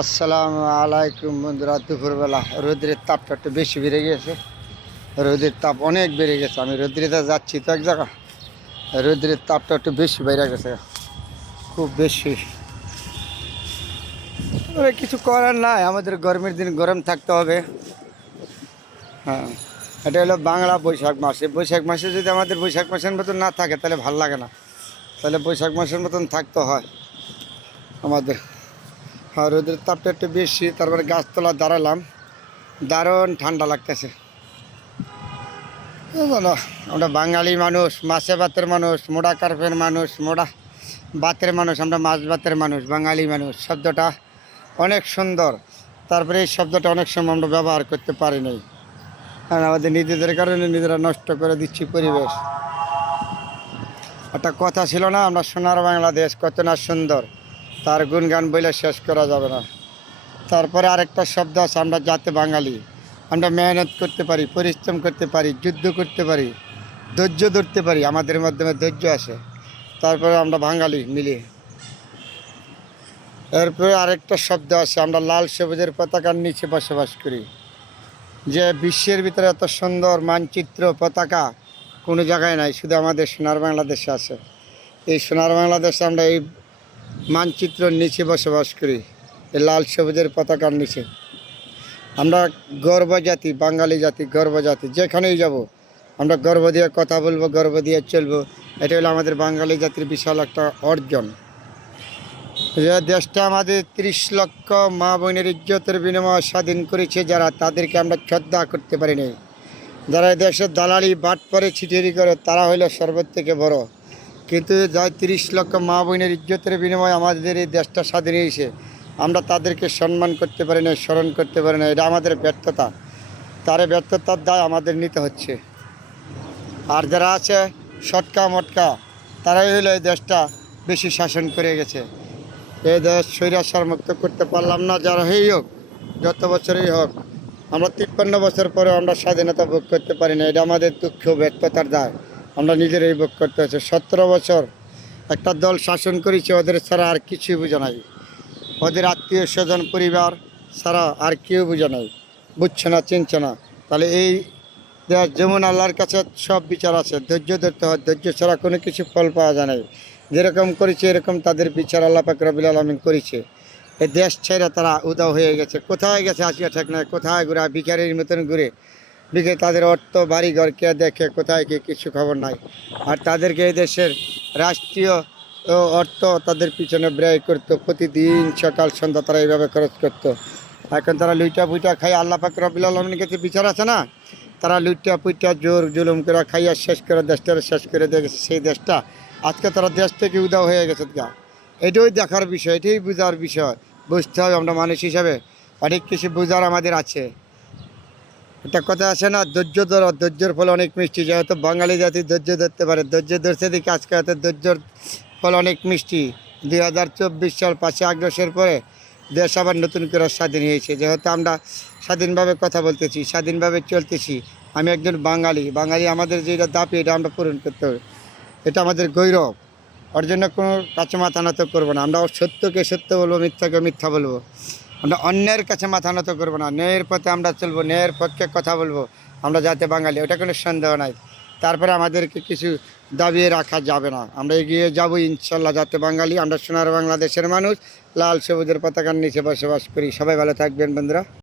আসসালামু আলাইকুম বন্ধুরা দুপুরবেলা রোদ্রের তাপটা একটু বেশি বেড়ে গেছে। রোদের তাপ অনেক বেড়ে গেছে, আমি রোদ্রিতে যাচ্ছি তো এক জায়গা। রোদ্রের তাপটা একটু বেশি বেড়ে গেছে, খুব বেশি। কিছু করার নাই, আমাদের গরমের দিন গরম থাকতে হবে। হ্যাঁ এটা হলো বাংলা বৈশাখ মাসে। বৈশাখ মাসে যদি আমাদের বৈশাখ মাসের মতন না থাকে, তাহলে ভালো লাগে না। তাহলে বৈশাখ মাসের মতন থাকতে হয় আমাদের। রোদের তাপটা একটু বেশি, তারপরে গাছতলা দাঁড়ালাম। দারুণ ঠান্ডা লাগতেছে। বলো আমরা বাঙালি মানুষ, মাছে ভাতের মানুষ, মোড়া কার্পের মানুষ, মোড়া বাতের মানুষ, আমরা মাছ ভাতের মানুষ, বাঙালি মানুষ। শব্দটা অনেক সুন্দর। তারপরে এই শব্দটা অনেক সময় আমরা ব্যবহার করতে পারি নাই। কারণ আমাদের নিজেদের কারণে নিজেরা নষ্ট করে দিচ্ছি পরিবেশ। একটা কথা ছিল না, আমরা সোনার বাংলাদেশ কত না সুন্দর। তার গুণগান বলে শেষ করা যাবে না। তারপরে আরেকটা শব্দ আছে, আমরা জাতে বাঙালি। আমরা মেহনত করতে পারি, পরিশ্রম করতে পারি, যুদ্ধ করতে পারি, ধৈর্য ধরতে পারি, আমাদের মাধ্যমে ধৈর্য আসে। তারপরে আমরা বাঙালি মিলি। এরপরে আরেকটা শব্দ আছে, আমরা লাল সবুজের পতাকার নিচে বসবাস করি। যে বিশ্বের ভিতরে এত সুন্দর মানচিত্র পতাকা কোনো জায়গায় নাই, শুধু আমাদের সোনার বাংলাদেশে আছে। এই সোনার বাংলাদেশে আমরা এই মানচিত্রের নিচে বসবাস করি লাল সবুজের পতাকার নিচে। আমরা গর্ব জাতি, বাঙালি জাতি, গর্ব জাতি, যেখানেই যাব, আমরা গর্ব দিয়ে কথা বলব, গর্ব দিয়ে চলবো। এটা হলো আমাদের বাঙালি জাতির বিশাল একটা অর্জন। যে দেশটা আমাদের ত্রিশ লক্ষ মা বোনের ইজ্জতের বিনিময়ে স্বাধীন করেছে, যারা তাদেরকে আমরা শ্রদ্ধা করতে পারিনি। যারা দেশের দালালি বাট পরে ছিটিয়ে করে, তারা হইল সর্বত থেকে বড়। কিন্তু যা তিরিশ লক্ষ মা বোনের ইজ্জতের বিনিময়ে আমাদের এই দেশটা স্বাধীন হয়েছে, আমরা তাদেরকে সম্মান করতে পারি না, স্মরণ করতে পারি না, এটা আমাদের ব্যর্থতা। তার ব্যর্থতার দায় আমাদের নিতে হচ্ছে। আর যারা আছে সটকা মটকা, তারাই হলো এই দেশটা বেশি শাসন করে গেছে। এই দেশ স্বৈরাচার মুক্ত করতে পারলাম না, যারা হেই হোক, যত বছরই হোক, আমরা তিপ্পান্ন বছর পরে আমরা স্বাধীনতা ভোগ করতে পারি না, এটা আমাদের দুঃখ, ব্যর্থতার দায়। আমরা নিজেরাই ভোগ করতে হচ্ছে সতেরো বছর একটা দল শাসন করেছে, ওদের ছাড়া আর কিছুই বোঝা নাই। ওদের আত্মীয় স্বজন, পরিবার ছাড়া আর কেউ বোঝা নাই। বুঝছে না, চিনছে না। তাহলে এই যেমন আল্লাহর কাছে সব বিচার আছে, ধৈর্য ধরতে হয়, ধৈর্য ছাড়া কোনো কিছু ফল পাওয়া যায় নাই। যেরকম করেছে, এরকম তাদের বিচার আল্লাহ পাক রবিল আলমিন করেছে। এই দেশ ছেড়ে তারা উদাও হয়ে গেছে। কোথায় গেছে আসিয়া ঠিক নয় কোথায় ঘুরে, ভিখারির মতন ঘুরে? বিকে তাদের অর্থ বাড়ি ঘর কে দেখে কোথায় কি কিছু খবর নাই। আর তাদেরকে এই দেশের রাষ্ট্রীয় অর্থ তাদের পিছনে ব্যয় করতো, প্রতিদিন সকাল, সন্ধ্যা তারা এইভাবে খরচ করতো। এখন তারা লুইটা পুইটা খাই আল্লাহ পাক রবিল আলমিনের কাছে বিচার আছে না? তারা লুইটা পুইটা জোর জুলুম করে খাইয়া শেষ করে দেশটা শেষ করে দেখেছে সেই দেশটা। আজকে তারা দেশ থেকে উদাও হয়ে গেছে গা। এটাই দেখার বিষয়, এটাই বোঝার বিষয়। বুঝতে হবে আমরা মানুষ হিসাবে। অনেক কিছু বোঝার আমাদের আছে। একটা কথা আছে না, ধৈর্য ধর, ধৈর্যের ফলে অনেক মিষ্টি যেহেতু বাঙালি জাতি ধৈর্য ধরতে পারে। ধৈর্য ধরতে দিকে আজকে হয়তো ধৈর্যর ফল অনেক মিষ্টি। দুই হাজার চব্বিশ সাল পাঁচই আগস্টের পরে দেশ আবার নতুন করে স্বাধীন হয়েছে। যেহেতু আমরা স্বাধীনভাবে কথা বলতেছি, স্বাধীনভাবে চলতেছি, আমি একজন বাঙালি। বাঙালি আমাদের যেটা দাবি এটা আমরা পূরণ করতে হবে। এটা আমাদের গৌরব। ওর জন্য কোনো কাছে মাথা নত করব না। আমরা সত্যকে সত্য বলব, মিথ্যাকে মিথ্যা বলব। আমরা অন্যের কাছে মাথা নত করব না ন্যায়ের পথে আমরা চলবো ন্যায়ের পক্ষে কথা বলব, আমরা যাতে বাঙালি, ওটা কোনো সন্দেহ নাই। তারপরে আমাদেরকে কিছু দাবিয়ে রাখা যাবে না। আমরা এগিয়ে যাব, ইনশাল্লাহ যাতে বাঙালি, আমরা সোনার বাংলাদেশের মানুষ, লাল সবুজের পতাকার নিচে বসবাস করি। সবাই ভালো থাকবেন বন্ধুরা।